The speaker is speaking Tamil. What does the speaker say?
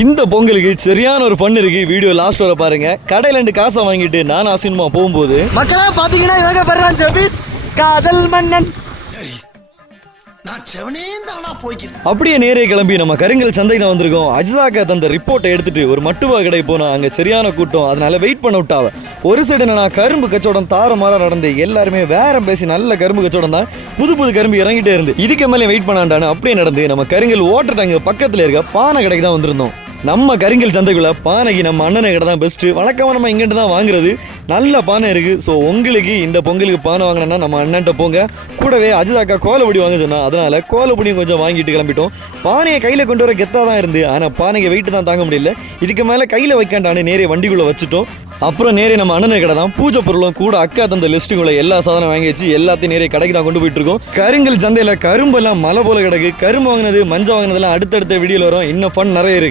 இந்த பொங்கலுக்கு சரியான ஒரு ஃபன் இருக்கு. வீடியோ லாஸ்ட் வர பாருங்க. கடையில இருந்து காசை வாங்கிட்டு நான் அசினிமா போகும்போது மக்களா பாத்தீங்கன்னா இவங்க பெறான் ஜெபிஸ் காதல் மன்னன். அப்படியே நேரே கிளம்பி நம்ம கருங்கல் சந்தைக்கு வந்திருக்கோம். அஜிதாக்கா தந்த ரிப்போர்ட்டை எடுத்துட்டு ஒரு மட்டுவா கடை போனோம். அங்க சரியான கூட்டம், அதனால வெயிட் பண்ண விட்டாவ. ஒரு சைடு நான் கரும்பு கச்சவடம் தாறுமாறா நடந்து எல்லாருமே வேற பேசி நல்ல கரும்பு கச்சவடம் தான். புது புது கரும்பு இறங்கிட்டே இருந்து இதுக்கு மேலே வெயிட் பண்ணாண்டான்னு அப்படியே நடந்து நம்ம கருங்கல் ஓட்டர் டேங்க் பக்கத்துல இருக்க பானை கடைக்கு தான் வந்திருந்தோம். நம்ம கருங்கல் சந்தைக்குள்ள பானைக்கு நம்ம அண்ணனை கடை தான் பெஸ்ட்டு. வழக்கமாக நம்ம இங்கிட்டு தான் வாங்குறது. நல்ல பானை இருக்குது. ஸோ உங்களுக்கு இந்த பொங்கலுக்கு பானை வாங்கினா நம்ம அண்ணன்ட்ட போங்க. கூடவே அஜிதாக்கா கோலப்பொடி வாங்க சொன்னா, அதனால் கோலப்பொடியும் கொஞ்சம் வாங்கிட்டு கிளம்பிட்டோம். பானையை கையில் கொண்டு வர கெத்தாக தான் இருந்து, ஆனால் பானைக்கு வெயிட்டு தான் தாங்க முடியல. இதுக்கு மேலே கையில் வைக்காண்டான்னு நேரே வண்டிக்குள்ளே வச்சுட்டோம். அப்புறம் நேரே நம்ம அண்ணனை கடை தான். பூஜை பொருளும் கூட அக்கா தந்த லிஸ்ட்டுக்குள்ள எல்லா சாதனம் வாங்கி வச்சு எல்லாத்தையும் நேரே கடைக்கு தான் கொண்டு போயிட்டு இருக்கோம். கருங்கல் சந்தையில் கரும்பெல்லாம் மலை போல கிடக்கு. கரும்பு வாங்கினது மஞ்சள் வாங்கினதெல்லாம் அடுத்தடுத்த வீடியோவில் வரும். இன்னும் ஃபன் நிறைய இருக்கு.